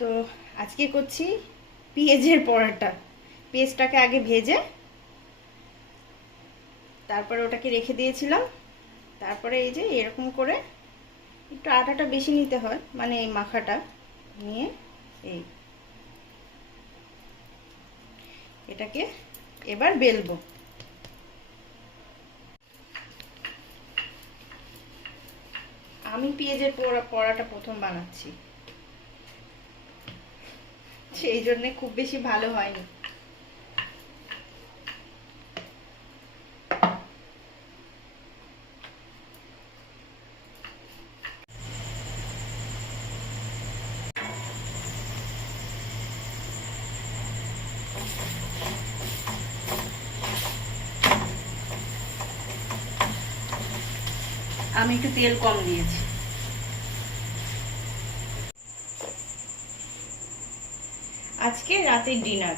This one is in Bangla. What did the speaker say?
তো আজকে করছি পেঁয়াজের পরোটা। পেঁয়াজটাকে আগে ভেজে তারপরে ওটাকে রেখে দিয়েছিলাম। তারপরে এই যে এরকম করে একটু আটাটা বেশি নিতে হয়, মানে এই মাখাটা নিয়ে এই এটাকে এবার বেলবো। আমি পেঁয়াজের পরোটা প্রথম বানাচ্ছি, সেই জন্য খুব বেশি ভালো হয়নি। আমি একটু তেল কম দিয়েছি। আজকে রাতের ডিনার